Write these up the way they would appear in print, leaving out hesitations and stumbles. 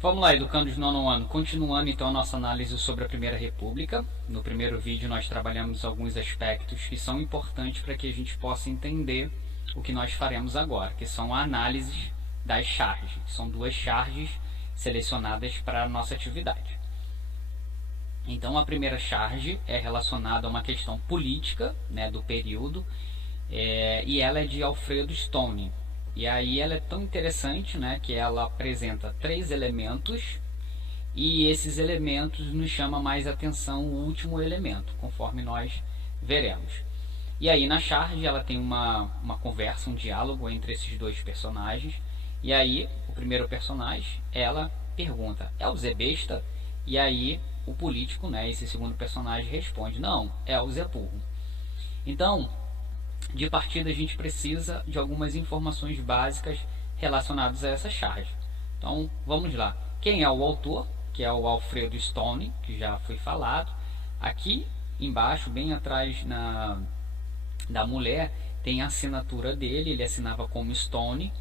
Vamos lá, educandos do nono ano. Continuando então a nossa análise sobre a Primeira República. No primeiro vídeo nós trabalhamos alguns aspectos que são importantes para que a gente possa entender o que nós faremos agora, que são a análise das charges. São duas charges selecionadas para a nossa atividade. Então a primeira charge é relacionada a uma questão política, né, do período, e ela é de Alfredo Stone. E aí ela é tão interessante, né, que ela apresenta 3 elementos, e esses elementos nos chama mais atenção o último elemento, conforme nós veremos. E aí na charge ela tem uma conversa, um diálogo entre esses dois personagens, e aí o primeiro personagem, ela pergunta, é o Zé Besta? E aí o político, né, esse segundo personagem responde, não, é o Zé Burro. Então, de partida a gente precisa de algumas informações básicas relacionadas a essa charge. Então vamos lá. Quem é o autor? Que é o Alfredo Stone, que já foi falado. Aqui embaixo, bem atrás da mulher, tem a assinatura dele, ele assinava como Stone.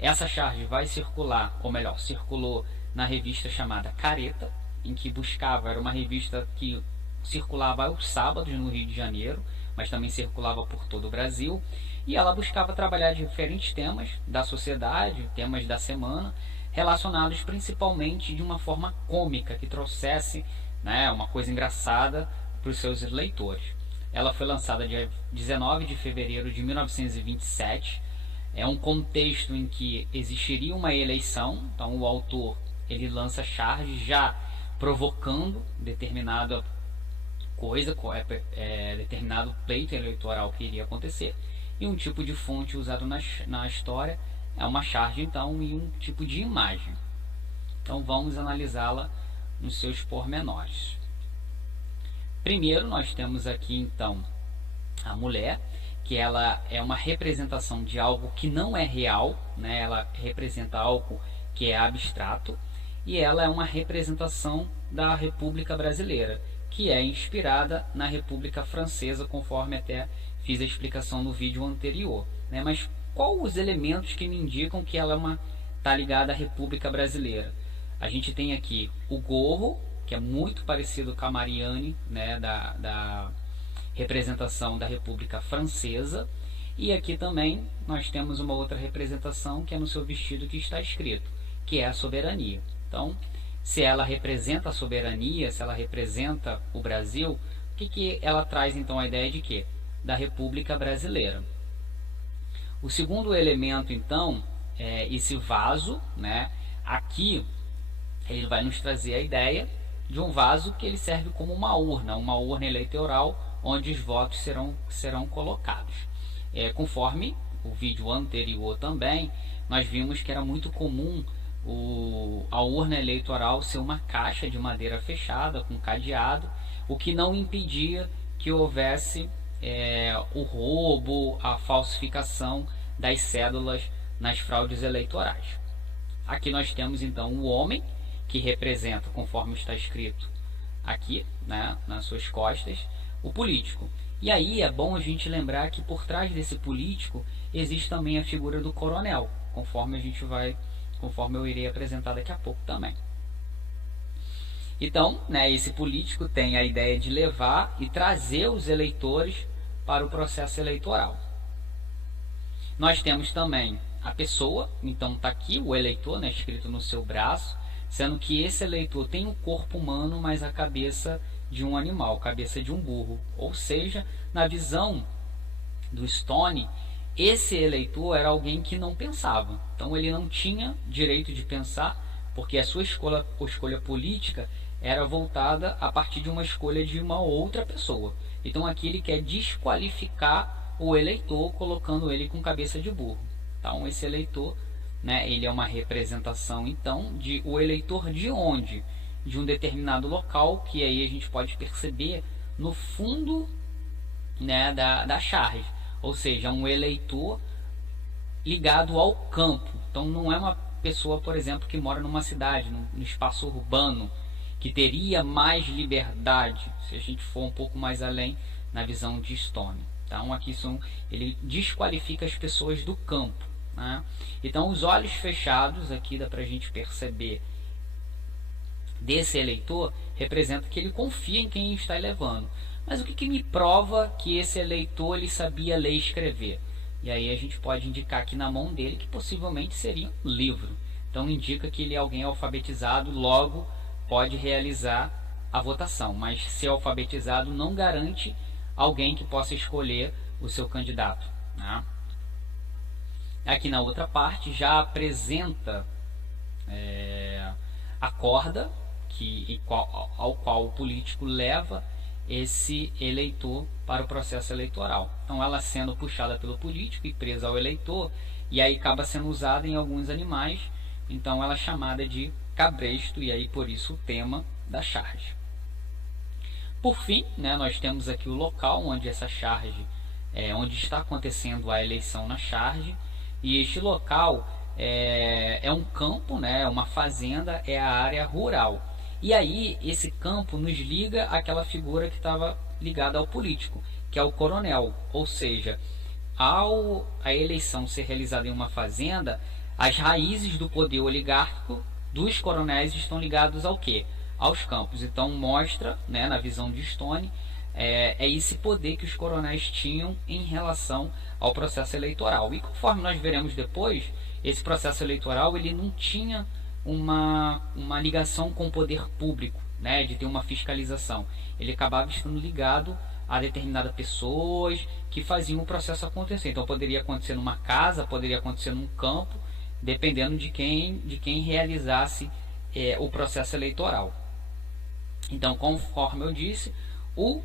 Essa charge vai circular, ou melhor, circulou na revista chamada Careta, em que buscava, era uma revista que circulava aos sábados no Rio de Janeiro, mas também circulava por todo o Brasil, e ela buscava trabalhar diferentes temas da sociedade, temas da semana, relacionados principalmente de uma forma cômica, que trouxesse, né, uma coisa engraçada para os seus leitores. Ela foi lançada dia 19 de fevereiro de 1927, é um contexto em que existiria uma eleição, então o autor ele lança charges já provocando determinada coisa, determinado pleito eleitoral que iria acontecer, e um tipo de fonte usado na história é uma charge então, e um tipo de imagem. Então vamos analisá-la nos seus pormenores. Primeiro nós temos aqui então a mulher, que ela é uma representação de algo que não é real, né? Ela representa algo que é abstrato, e ela é uma representação da República Brasileira, que é inspirada na República Francesa, conforme até fiz a explicação no vídeo anterior, né? Mas quais os elementos que me indicam que ela está ligada à República Brasileira? A gente tem aqui o gorro, que é muito parecido com a Marianne, né, da representação da República Francesa, e aqui também nós temos uma outra representação que é no seu vestido que está escrito, que é a soberania. Então, se ela representa a soberania, se ela representa o Brasil, o que ela traz então a ideia de quê? Da República Brasileira. O segundo elemento então é esse vaso, né? Aqui ele vai nos trazer a ideia de um vaso que ele serve como uma urna eleitoral, onde os votos serão colocados. Conforme o vídeo anterior também, nós vimos que era muito comum a urna eleitoral ser uma caixa de madeira fechada com cadeado, o que não impedia que houvesse o roubo, a falsificação das cédulas nas fraudes eleitorais. Aqui nós temos então o homem, que representa, conforme está escrito aqui, né, nas suas costas, o político. E aí é bom a gente lembrar que por trás desse político existe também a figura do coronel, conforme eu irei apresentar daqui a pouco também. Então, né, esse político tem a ideia de levar e trazer os eleitores para o processo eleitoral. Nós temos também a pessoa, então está aqui o eleitor, né, escrito no seu braço, sendo que esse eleitor tem o corpo humano, mas a cabeça de um animal, cabeça de um burro. Ou seja, na visão do Stone, esse eleitor era alguém que não pensava. Então ele não tinha direito de pensar, porque a sua escolha política era voltada a partir de uma escolha de uma outra pessoa. Então aqui ele quer desqualificar o eleitor, colocando ele com cabeça de burro. Então esse eleitor, né, ele é uma representação então de o eleitor de onde? De um determinado local, que aí a gente pode perceber no fundo, né, da charge, ou seja, um eleitor ligado ao campo. Então não é pessoa, por exemplo, que mora numa cidade, no espaço urbano, que teria mais liberdade, se a gente for um pouco mais além na visão de Stone. Então aqui ele desqualifica as pessoas do campo, né? Então os olhos fechados, aqui dá para a gente perceber, desse eleitor, representa que ele confia em quem está elevando. Mas o que me prova que esse eleitor ele sabia ler e escrever? E aí a gente pode indicar aqui na mão dele que possivelmente seria um livro. Então indica que ele é alguém alfabetizado, logo pode realizar a votação. Mas ser alfabetizado não garante alguém que possa escolher o seu candidato, né? Aqui na outra parte já apresenta a corda ao qual o político leva esse eleitor para o processo eleitoral. Então ela sendo puxada pelo político e presa ao eleitor, e aí acaba sendo usada em alguns animais, então ela é chamada de cabresto, e aí por isso o tema da charge. Por fim, né, nós temos aqui o local onde essa charge, onde está acontecendo a eleição na charge, e este local é um campo, né, uma fazenda, é a área rural. E aí esse campo nos liga àquela figura que estava ligada ao político, que é o coronel. Ou seja, ao a eleição ser realizada em uma fazenda, as raízes do poder oligárquico dos coronéis estão ligados ao quê? Aos campos. Então mostra, né, na visão de Stone, esse poder que os coronéis tinham em relação ao processo eleitoral. E conforme nós veremos depois, esse processo eleitoral ele não tinha uma ligação com o poder público, né, de ter uma fiscalização. Ele acabava estando ligado a determinadas pessoas que faziam o processo acontecer. Então poderia acontecer numa casa, poderia acontecer num campo, dependendo de quem realizasse o processo eleitoral. Então, conforme eu disse, o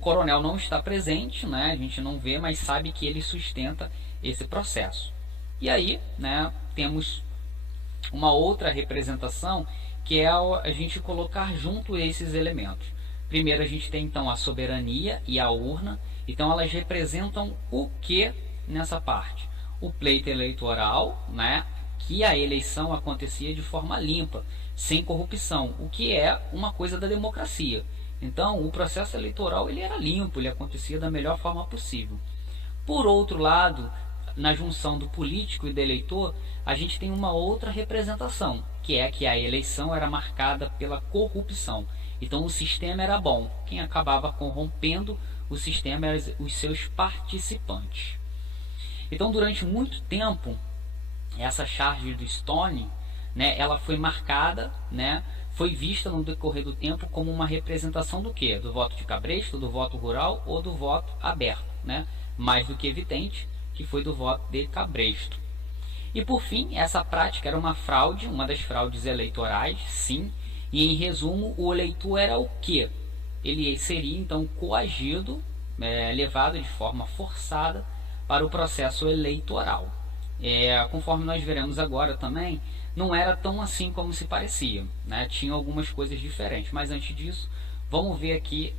coronel não está presente, né, a gente não vê, mas sabe que ele sustenta esse processo. E aí, né, temos uma outra representação, que é a gente colocar junto esses elementos. Primeiro a gente tem então a soberania e a urna. Então elas representam o que nessa parte? O pleito eleitoral, né, que a eleição acontecia de forma limpa, sem corrupção, o que é uma coisa da democracia. Então o processo eleitoral ele era limpo, ele acontecia da melhor forma possível. Por outro lado, na junção do político e do eleitor, a gente tem uma outra representação, que é que a eleição era marcada pela corrupção. Então o sistema era bom, quem acabava corrompendo o sistema eram os seus participantes. Então durante muito tempo, essa charge do Stone, né, ela foi marcada, né, foi vista no decorrer do tempo como uma representação do quê? Do voto de cabresto, do voto rural ou do voto aberto, né? Mais do que evidente que foi do voto de cabresto. E por fim, essa prática era uma fraude, uma das fraudes eleitorais, sim, e em resumo, o eleitor era o quê? Ele seria então coagido, levado de forma forçada para o processo eleitoral. Conforme nós veremos agora também, não era tão assim como se parecia, né? Tinha algumas coisas diferentes, mas antes disso, vamos ver aqui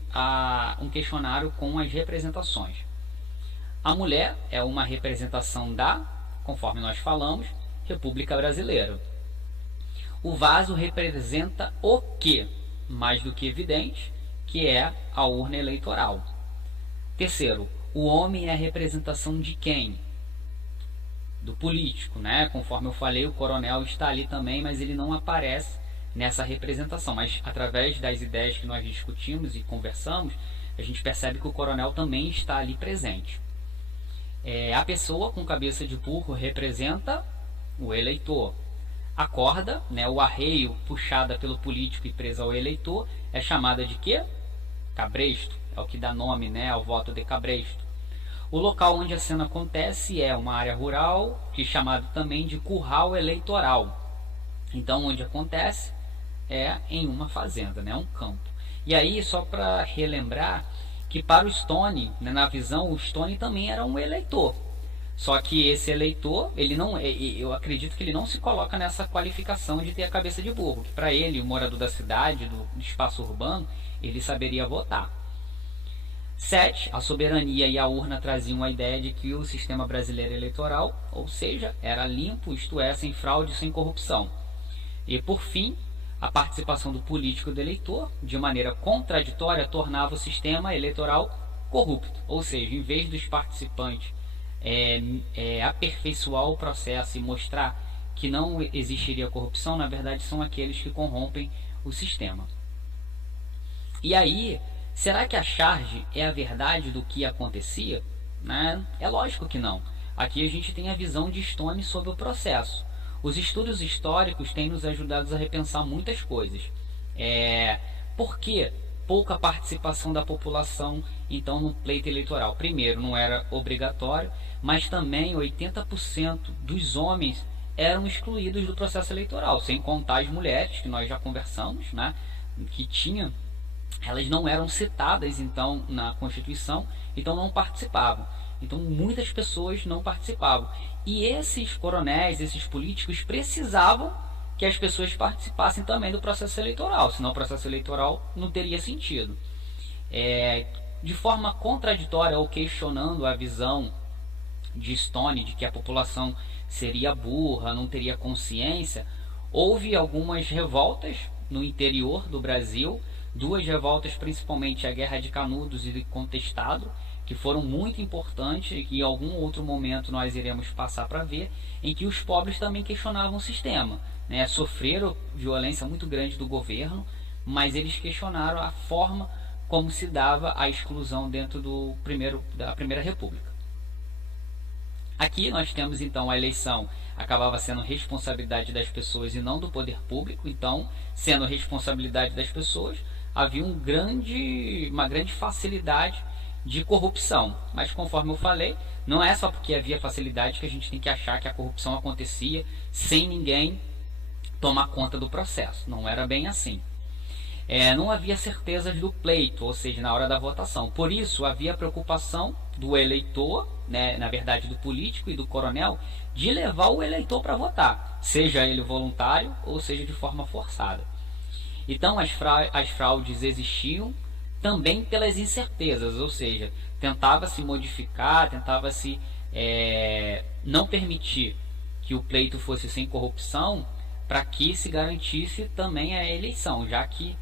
um questionário com as representações. A mulher é uma representação da, conforme nós falamos, República Brasileira. O vaso representa o que? Mais do que evidente, que é a urna eleitoral. Terceiro, o homem é a representação de quem? Do político, né? Conforme eu falei, o coronel está ali também, mas ele não aparece nessa representação. Mas através das ideias que nós discutimos e conversamos, a gente percebe que o coronel também está ali presente. A pessoa com cabeça de burro representa o eleitor. A corda, né, o arreio puxada pelo político e presa ao eleitor, é chamada de quê? Cabresto. É o que dá nome, né, ao voto de cabresto. O local onde a cena acontece é uma área rural, que é chamado também de curral eleitoral. Então, onde acontece é em uma fazenda, né, um campo. E aí, só para relembrar, que para o Stone, né, na visão, o Stone também era um eleitor. Só que esse eleitor, ele não, eu acredito que ele não se coloca nessa qualificação de ter a cabeça de burro. Que para ele, o morador da cidade, do espaço urbano, ele saberia votar. 7. A soberania e a urna traziam a ideia de que o sistema brasileiro eleitoral, ou seja, era limpo, isto é, sem fraude, sem corrupção. E por fim, a participação do político e do eleitor, de maneira contraditória, tornava o sistema eleitoral corrupto, ou seja, em vez dos participantes aperfeiçoar o processo e mostrar que não existiria corrupção, na verdade são aqueles que corrompem o sistema. E aí, será que a charge é a verdade do que acontecia? Né? É lógico que não. Aqui a gente tem a visão de Stone sobre o processo. Os estudos históricos têm nos ajudado a repensar muitas coisas. Por que pouca participação da população então no pleito eleitoral? Primeiro, não era obrigatório, mas também 80% dos homens eram excluídos do processo eleitoral, sem contar as mulheres, que nós já conversamos, né, que elas não eram citadas então na Constituição, então não participavam. Então muitas pessoas não participavam. E esses coronéis, esses políticos precisavam que as pessoas participassem também do processo eleitoral, senão o processo eleitoral não teria sentido. De forma contraditória ou questionando a visão de Stone de que a população seria burra, não teria consciência, houve algumas revoltas no interior do Brasil, duas revoltas, principalmente a Guerra de Canudos e de Contestado, que foram muito importantes e que em algum outro momento nós iremos passar para ver, em que os pobres também questionavam o sistema, né? Sofreram violência muito grande do governo, mas eles questionaram a forma como se dava a exclusão dentro da Primeira República. Aqui nós temos então a eleição acabava sendo responsabilidade das pessoas e não do poder público, então sendo responsabilidade das pessoas havia uma grande facilidade de corrupção, mas conforme eu falei, não é só porque havia facilidade que a gente tem que achar que a corrupção acontecia sem ninguém tomar conta do processo, não era bem assim. Não havia certezas do pleito, ou seja, na hora da votação. Por isso, havia preocupação do eleitor, né, na verdade do político e do coronel, de levar o eleitor para votar, seja ele voluntário ou seja de forma forçada. Então, as fraudes existiam também pelas incertezas, ou seja, tentava-se modificar, tentava-se não permitir que o pleito fosse sem corrupção, para que se garantisse também a eleição, já que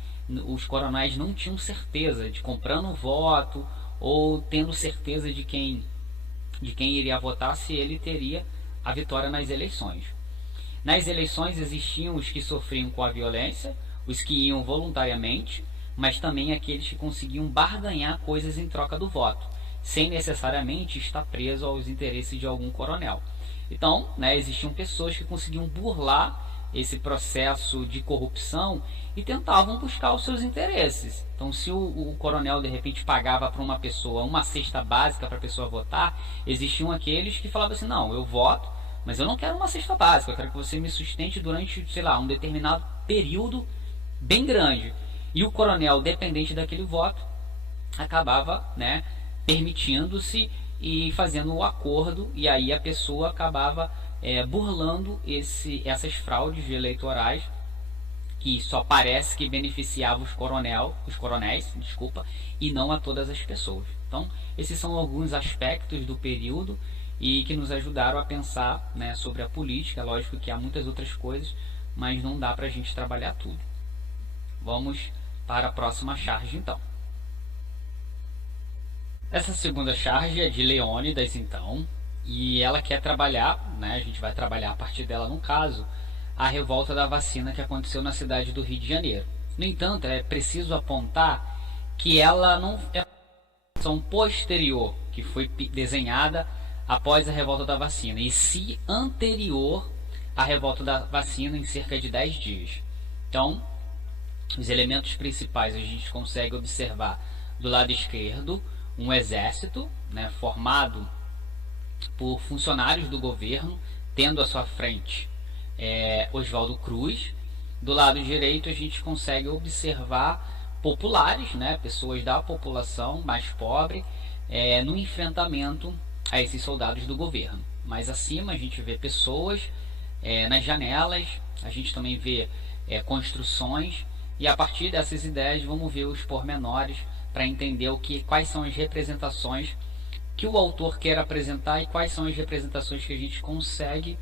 os coronéis não tinham certeza de comprando o voto ou tendo certeza de quem iria votar, se ele teria a vitória nas eleições. Nas eleições existiam os que sofriam com a violência, os que iam voluntariamente, mas também aqueles que conseguiam barganhar coisas em troca do voto, sem necessariamente estar preso aos interesses de algum coronel. Então, existiam pessoas que conseguiam burlar esse processo de corrupção e tentavam buscar os seus interesses. Então, se o coronel de repente pagava para uma pessoa uma cesta básica para a pessoa votar, existiam aqueles que falavam assim: não, eu voto, mas eu não quero uma cesta básica, eu quero que você me sustente durante, sei lá, um determinado período bem grande. E o coronel, dependente daquele voto, acabava permitindo-se e fazendo o acordo, e aí a pessoa acabava burlando essas fraudes eleitorais, que só parece que beneficiava os coronéis, e não a todas as pessoas. Então, esses são alguns aspectos do período e que nos ajudaram a pensar sobre a política. Lógico que há muitas outras coisas, mas não dá para a gente trabalhar tudo. Vamos para a próxima charge, então. Essa segunda charge é de Leônidas, então, e ela quer trabalhar, a gente vai trabalhar a partir dela no caso, a revolta da vacina que aconteceu na cidade do Rio de Janeiro. No entanto, é preciso apontar que ela não é uma ação posterior, que foi desenhada após a revolta da vacina, e sim anterior à revolta da vacina em cerca de 10 dias. Então, os elementos principais a gente consegue observar do lado esquerdo um exército formado por funcionários do governo, tendo à sua frente Oswaldo Cruz. Do lado direito a gente consegue observar populares, pessoas da população mais pobre, no enfrentamento a esses soldados do governo. Mais acima a gente vê pessoas nas janelas, a gente também vê construções, e a partir dessas ideias vamos ver os pormenores para entender quais são as representações que o autor quer apresentar e quais são as representações que a gente consegue,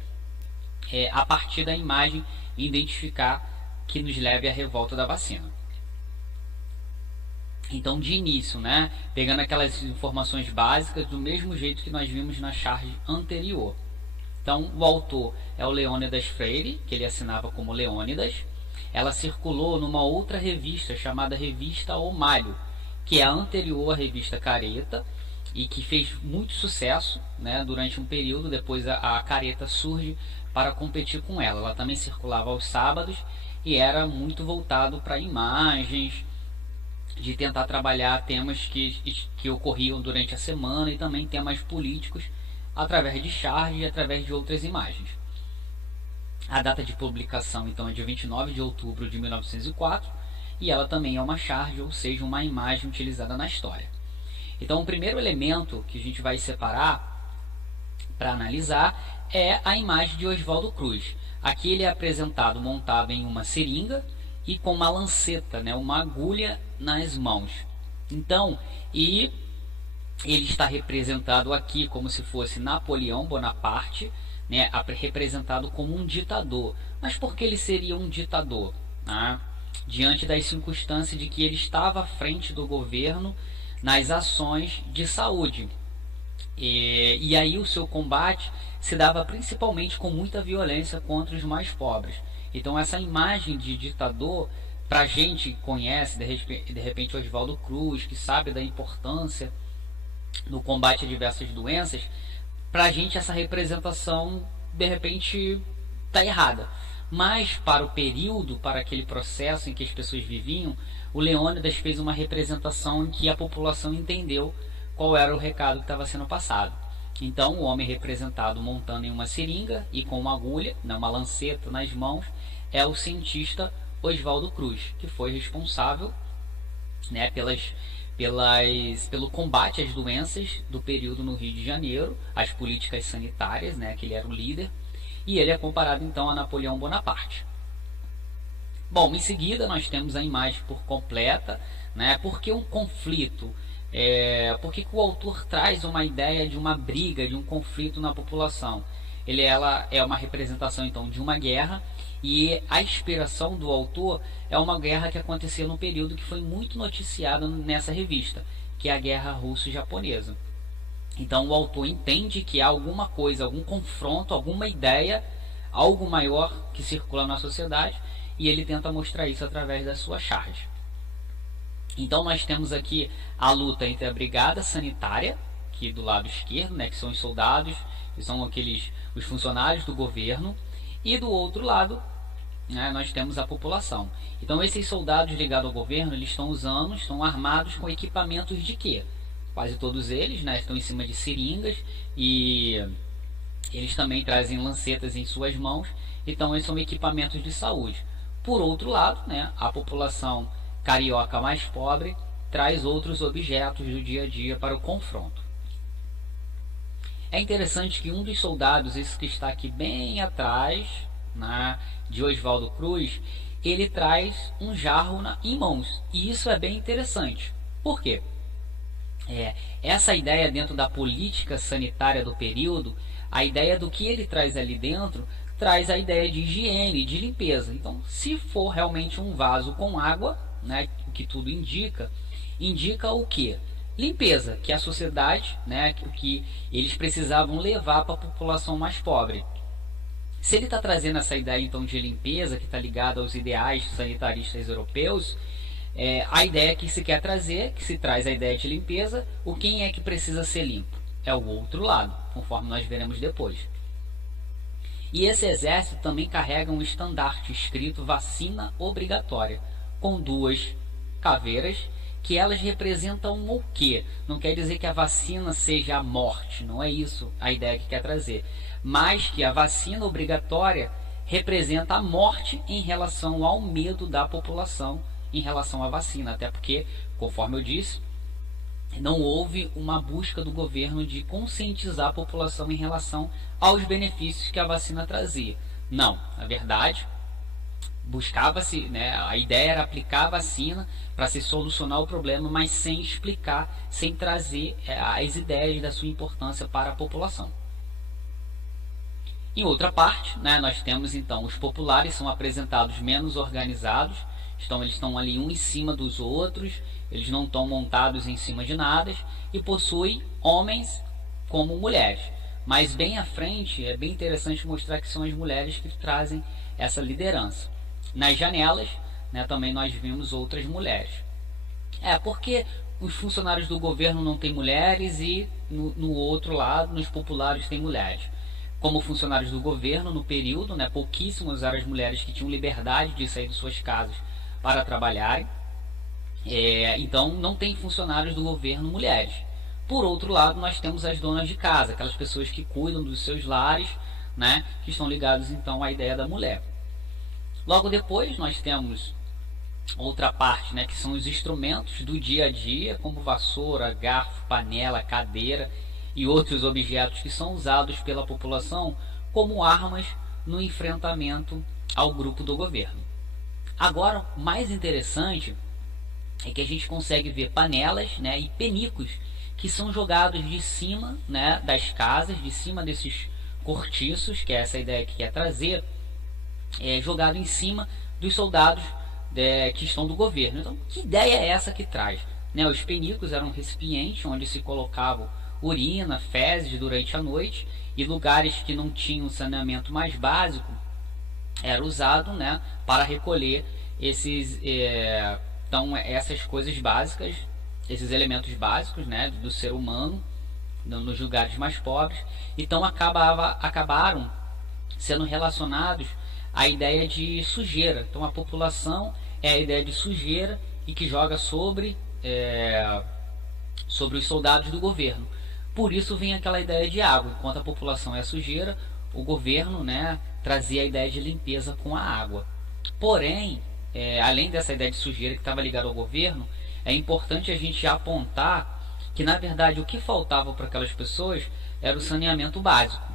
a partir da imagem, identificar que nos leve à revolta da vacina. Então, de início, né, pegando aquelas informações básicas do mesmo jeito que nós vimos na charge anterior. Então, o autor é o Leônidas Freire, que ele assinava como Leônidas. Ela circulou numa outra revista chamada Revista O Malho, que é a anterior à revista Careta e que fez muito sucesso, né, durante um período. Depois a Careta surge para competir com ela. Ela também circulava aos sábados e era muito voltado para imagens, de tentar trabalhar temas que ocorriam durante a semana e também temas políticos através de charge e através de outras imagens. A data de publicação então é dia 29 de outubro de 1904 e ela também é uma charge, ou seja, uma imagem utilizada na história. Então o primeiro elemento que a gente vai separar para analisar é a imagem de Oswaldo Cruz. Aqui ele é apresentado montado em uma seringa e com uma lanceta, né, uma agulha nas mãos. Então, e ele está representado aqui como se fosse Napoleão Bonaparte, né, representado como um ditador. Mas por que ele seria um ditador? Diante das circunstâncias de que ele estava à frente do governo nas ações de saúde. E aí o seu combate se dava principalmente com muita violência contra os mais pobres. Então essa imagem de ditador, para a gente que conhece de repente Oswaldo Cruz, que sabe da importância no combate a diversas doenças, para a gente essa representação de repente está errada. Mas para o período, para aquele processo em que as pessoas viviam, o Leônidas fez uma representação em que a população entendeu qual era o recado que estava sendo passado. Então o homem representado montando em uma seringa e com uma agulha, uma lanceta nas mãos, é o cientista Oswaldo Cruz, que foi responsável, né, pelo combate às doenças do período no Rio de Janeiro, as políticas sanitárias, né, que ele era o líder, e ele é comparado então a Napoleão Bonaparte. Bom, em seguida nós temos a imagem por completa, né, porque um conflito, porque o autor traz uma ideia de uma briga, de um conflito na população. Ela é uma representação então de uma guerra, e a inspiração do autor é uma guerra que aconteceu no período que foi muito noticiado nessa revista, que é a Guerra Russo-Japonesa. Então o autor entende que há alguma coisa, algum confronto, alguma ideia, algo maior que circula na sociedade, e ele tenta mostrar isso através da sua charge. Então nós temos aqui a luta entre a Brigada Sanitária, que do lado esquerdo, né, que são os soldados, que são os funcionários do governo, e do outro lado, né, nós temos a população. Então esses soldados ligados ao governo, eles estão armados com equipamentos de quê? Quase todos eles, né, estão em cima de seringas, e eles também trazem lancetas em suas mãos. Então esses são equipamentos de saúde. Por outro lado, né, a população carioca mais pobre traz outros objetos do dia a dia para o confronto. É interessante que um dos soldados, esse que está aqui bem atrás, né, de Oswaldo Cruz, ele traz um jarro em mãos. E isso é bem interessante. Por quê? Essa ideia dentro da política sanitária do período, a ideia do que ele traz ali dentro, traz a ideia de higiene, de limpeza. Então, se for realmente um vaso com água, né, o que tudo indica o quê? Limpeza, que a sociedade, né, que eles precisavam levar para a população mais pobre. Se ele está trazendo essa ideia então de limpeza, que está ligada aos ideais sanitaristas europeus, a ideia que se quer trazer, que se traz a ideia de limpeza, quem é que precisa ser limpo? É o outro lado, conforme nós veremos depois. E esse exército também carrega um estandarte escrito vacina obrigatória, com duas caveiras, que elas representam o quê? Não quer dizer que a vacina seja a morte, não é isso a ideia que quer trazer, mas que a vacina obrigatória representa a morte em relação ao medo da população em relação à vacina, até porque, conforme eu disse, não houve uma busca do governo de conscientizar a população em relação aos benefícios que a vacina trazia. Não, na verdade, buscava-se, né, a ideia era aplicar a vacina para se solucionar o problema, mas sem explicar, sem trazer as ideias da sua importância para a população. Em outra parte, né, nós temos então os populares, são apresentados menos organizados, eles estão ali um em cima dos outros, eles não estão montados em cima de nada, e possuem homens como mulheres. Mas bem à frente é bem interessante mostrar que são as mulheres que trazem essa liderança. Nas janelas, né, também nós vimos outras mulheres. Porque os funcionários do governo não têm mulheres e no outro lado, nos populares, tem mulheres. Como funcionários do governo, no período, né, pouquíssimas eram as mulheres que tinham liberdade de sair de suas casas para trabalharem. Então não tem funcionários do governo mulheres. Por outro lado, nós temos as donas de casa, aquelas pessoas que cuidam dos seus lares, né, que estão ligados então à ideia da mulher. Logo depois nós temos outra parte, né, que são os instrumentos do dia a dia, como vassoura, garfo, panela, cadeira e outros objetos que são usados pela população como armas no enfrentamento ao grupo do governo. Agora, o mais interessante é que a gente consegue ver panelas, né, e penicos que são jogados de cima, né, das casas, de cima desses cortiços, que é essa ideia que quer trazer, jogado em cima dos soldados que estão do governo. Então, que ideia é essa que traz? Né, os penicos eram um recipiente onde se colocavam urina, fezes durante a noite, e lugares que não tinham saneamento mais básico era usado, né, para recolher essas coisas básicas, esses elementos básicos, né, do ser humano nos lugares mais pobres. Então acabaram sendo relacionados à ideia de sujeira. Então a população é a ideia de sujeira e que joga sobre os soldados do governo. Por isso vem aquela ideia de água. Enquanto a população é sujeira, o governo, né, trazia a ideia de limpeza com a água. Porém, além dessa ideia de sujeira que estava ligada ao governo, é importante a gente apontar que, na verdade, o que faltava para aquelas pessoas era o saneamento básico,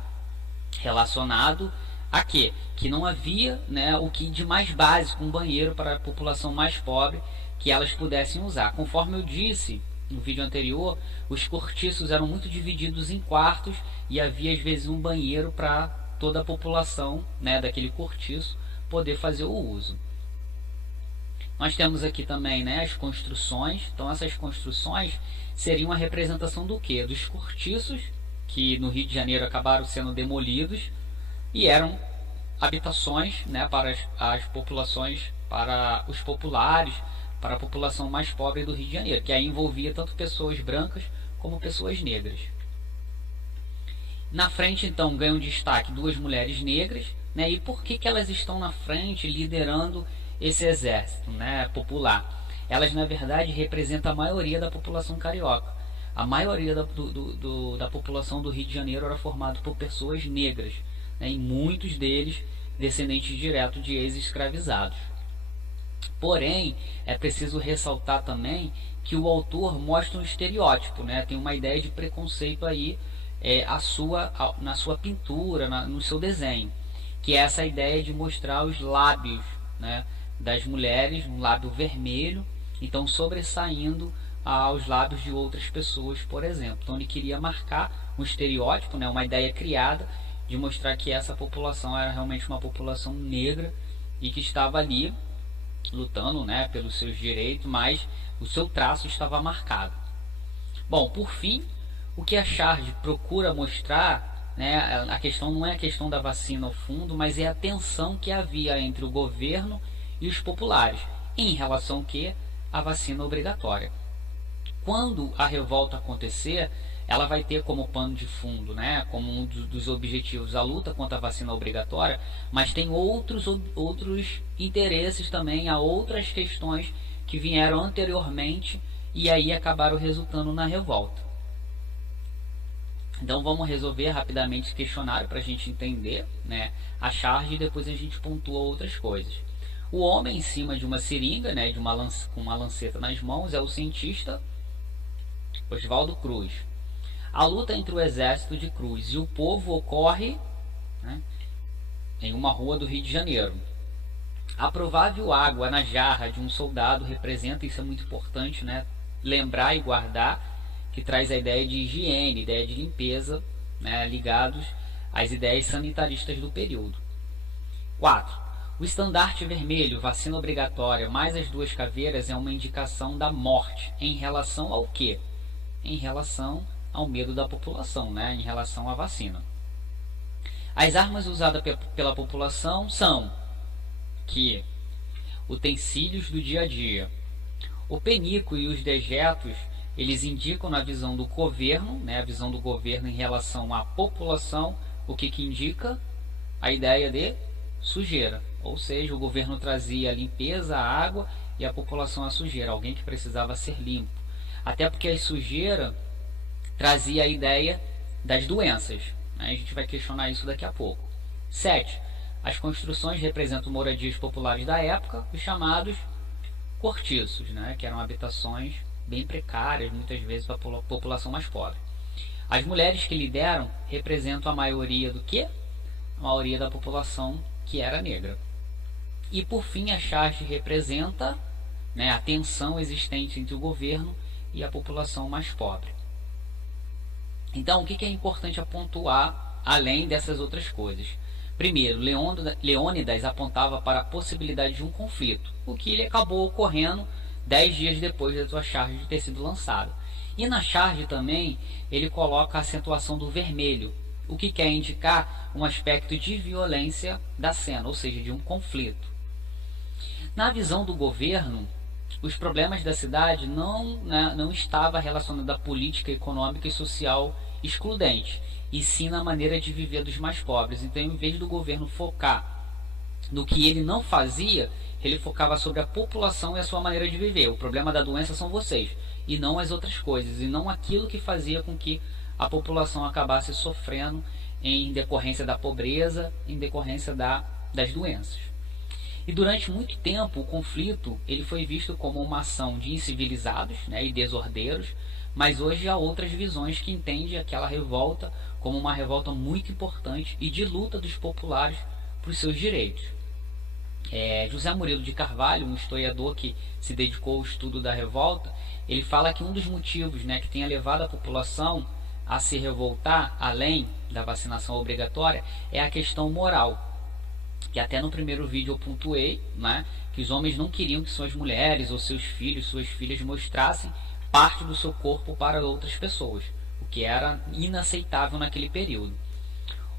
relacionado a quê? Que não havia, né, o que de mais básico, um banheiro para a população mais pobre que elas pudessem usar. Conforme eu disse no vídeo anterior, os cortiços eram muito divididos em quartos e havia às vezes um banheiro para toda a população, né, daquele cortiço poder fazer o uso. Nós temos aqui também, né, as construções. Então essas construções seriam a representação do quê? Dos cortiços que no Rio de Janeiro acabaram sendo demolidos e eram habitações, né, para as populações, para os populares, para a população mais pobre do Rio de Janeiro, que aí envolvia tanto pessoas brancas como pessoas negras. Na frente, então, ganham destaque duas mulheres negras, né, e por que elas estão na frente liderando esse exército, né, popular? Elas, na verdade, representam a maioria da população carioca. A maioria da população do Rio de Janeiro era formada por pessoas negras, né, e muitos deles descendentes diretos de ex-escravizados. Porém, é preciso ressaltar também que o autor mostra um estereótipo, né, tem uma ideia de preconceito aí na sua pintura, no seu desenho, que é essa ideia de mostrar os lábios, né, das mulheres, um lábio vermelho, então sobressaindo aos lábios de outras pessoas, por exemplo. Então ele queria marcar um estereótipo, né, uma ideia criada de mostrar que essa população era realmente uma população negra e que estava ali lutando, né, pelos seus direitos, mas o seu traço estava marcado. Bom, por fim, o que a Charge procura mostrar, né, a questão não é a questão da vacina ao fundo, mas é a tensão que havia entre o governo e os populares em relação à vacina obrigatória. Quando a revolta acontecer, ela vai ter como pano de fundo, né, como um dos objetivos, a luta contra a vacina obrigatória, mas tem outros interesses também, há outras questões que vieram anteriormente e aí acabaram resultando na revolta. Então vamos resolver rapidamente esse questionário para a gente entender, né, a charge, e depois a gente pontua outras coisas. O homem em cima de uma seringa, né, com uma lanceta nas mãos, é o cientista Oswaldo Cruz. A luta entre o exército de Cruz e o povo ocorre, né, em uma rua do Rio de Janeiro. A provável água na jarra de um soldado representa, isso é muito importante, né? Lembrar e guardar, que traz a ideia de higiene, ideia de limpeza, né? Ligados às ideias sanitaristas do período. 4. O estandarte vermelho, vacina obrigatória, mais as duas caveiras é uma indicação da morte. Em relação ao quê? Em relação ao medo da população, né? Em relação à vacina. As armas usadas pela população são que utensílios do dia a dia. O penico e os dejetos, eles indicam na visão do governo, né? A visão do governo em relação à população, o que indica? A ideia de sujeira. Ou seja, o governo trazia a limpeza, a água e a população a sujeira, alguém que precisava ser limpo. Até porque a sujeira trazia a ideia das doenças. Né? A gente vai questionar isso daqui a pouco. 7. As construções representam moradias populares da época, os chamados cortiços, né? Que eram habitações bem precárias, muitas vezes para a população mais pobre. As mulheres que lideram representam a maioria do quê? A maioria da população que era negra. E por fim, a charge representa, né, a tensão existente entre o governo e a população mais pobre. Então, o que é importante pontuar além dessas outras coisas? Primeiro, Leônidas apontava para a possibilidade de um conflito, o que ele acabou ocorrendo 10 dias depois da sua charge de ter sido lançada. E na charge também, ele coloca a acentuação do vermelho, o que quer indicar um aspecto de violência da cena, ou seja, de um conflito. Na visão do governo, os problemas da cidade não estavam relacionados à política econômica e social excludente, e sim na maneira de viver dos mais pobres. Então, em vez do governo focar no que ele não fazia, ele focava sobre a população e a sua maneira de viver. O problema da doença são vocês, e não as outras coisas, e não aquilo que fazia com que a população acabasse sofrendo em decorrência da pobreza, em decorrência das doenças. E durante muito tempo o conflito ele foi visto como uma ação de incivilizados, né, e desordeiros, mas hoje há outras visões que entendem aquela revolta como uma revolta muito importante e de luta dos populares por seus direitos. José Murilo de Carvalho, um historiador que se dedicou ao estudo da revolta, ele fala que um dos motivos, né, que tenha levado a população a se revoltar, além da vacinação obrigatória, é a questão moral. Que até no primeiro vídeo eu pontuei, né, que os homens não queriam que suas mulheres ou seus filhos, suas filhas mostrassem parte do seu corpo para outras pessoas, o que era inaceitável naquele período.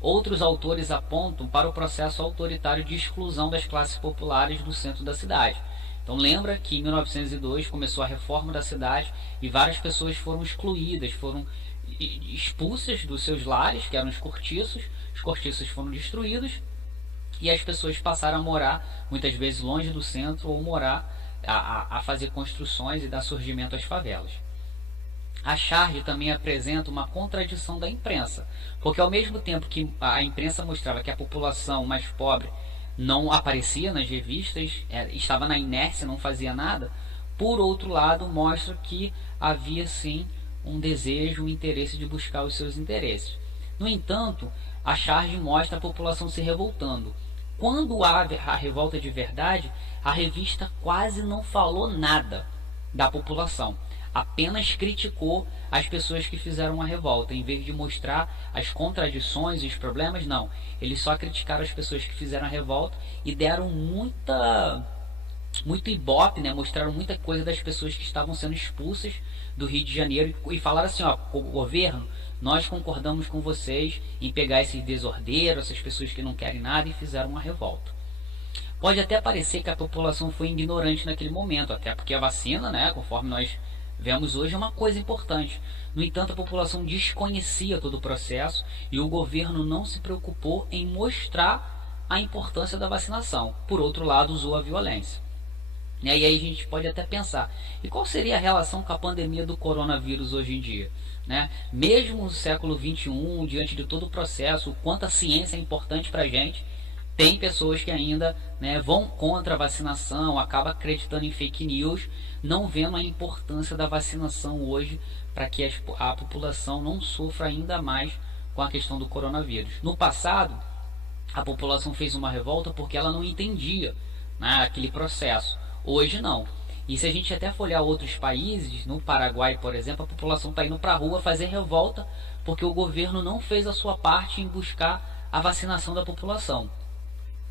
Outros autores apontam para o processo autoritário de exclusão das classes populares do centro da cidade. Então lembra que em 1902 começou a reforma da cidade e várias pessoas foram excluídas, foram expulsas dos seus lares, que eram os cortiços foram destruídos e as pessoas passaram a morar muitas vezes longe do centro ou morar a fazer construções e dar surgimento às favelas. A charge também apresenta uma contradição da imprensa, porque ao mesmo tempo que a imprensa mostrava que a população mais pobre não aparecia nas revistas, estava na inércia, não fazia nada, por outro lado mostra que havia sim um desejo, um interesse de buscar os seus interesses. No entanto, a charge mostra a população se revoltando. Quando há a revolta de verdade, a revista quase não falou nada da população, apenas criticou as pessoas que fizeram a revolta. Em vez de mostrar as contradições e os problemas, não. Eles só criticaram as pessoas que fizeram a revolta e deram muito ibope, né? Mostraram muita coisa das pessoas que estavam sendo expulsas do Rio de Janeiro e falaram assim, ó, o governo, nós concordamos com vocês em pegar esses desordeiros, essas pessoas que não querem nada, e fizeram uma revolta. Pode até parecer que a população foi ignorante naquele momento, até porque a vacina, né, conforme nós vemos hoje, é uma coisa importante. No entanto, a população desconhecia todo o processo e o governo não se preocupou em mostrar a importância da vacinação. Por outro lado, usou a violência. E aí a gente pode até pensar, e qual seria a relação com a pandemia do coronavírus hoje em dia? Né? Mesmo no século XXI, diante de todo o processo, o quanto a ciência é importante para a gente, tem pessoas que ainda, né, vão contra a vacinação, acabam acreditando em fake news, não vendo a importância da vacinação hoje para que a população não sofra ainda mais com a questão do coronavírus. No passado, a população fez uma revolta porque ela não entendia né, aquele processo. Hoje não. E se a gente até for olhar outros países, no Paraguai, por exemplo, a população está indo para a rua fazer revolta porque o governo não fez a sua parte em buscar a vacinação da população.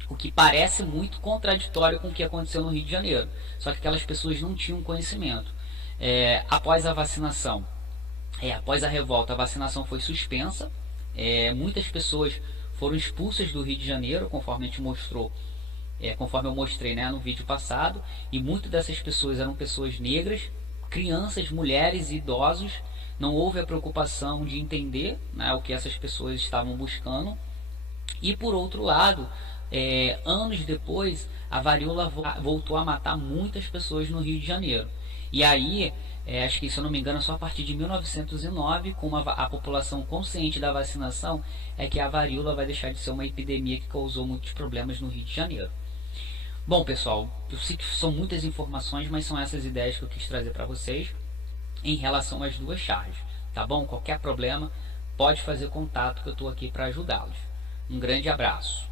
O que parece muito contraditório com o que aconteceu no Rio de Janeiro. Só que aquelas pessoas não tinham conhecimento. Após a vacinação, após a revolta, a vacinação foi suspensa. Muitas pessoas foram expulsas do Rio de Janeiro, conforme a gente mostrou, conforme eu mostrei, né, no vídeo passado. E muitas dessas pessoas eram pessoas negras, crianças, mulheres e idosos. Não houve a preocupação de entender, né, o que essas pessoas estavam buscando. E por outro lado, anos depois, a varíola voltou a matar muitas pessoas no Rio de Janeiro. E aí, acho que, se eu não me engano, só a partir de 1909, com a população consciente da vacinação, é que a varíola vai deixar de ser uma epidemia que causou muitos problemas no Rio de Janeiro. Bom, pessoal, eu sei que são muitas informações, mas são essas ideias que eu quis trazer para vocês em relação às duas charges, tá bom? Qualquer problema, pode fazer contato que eu estou aqui para ajudá-los. Um grande abraço.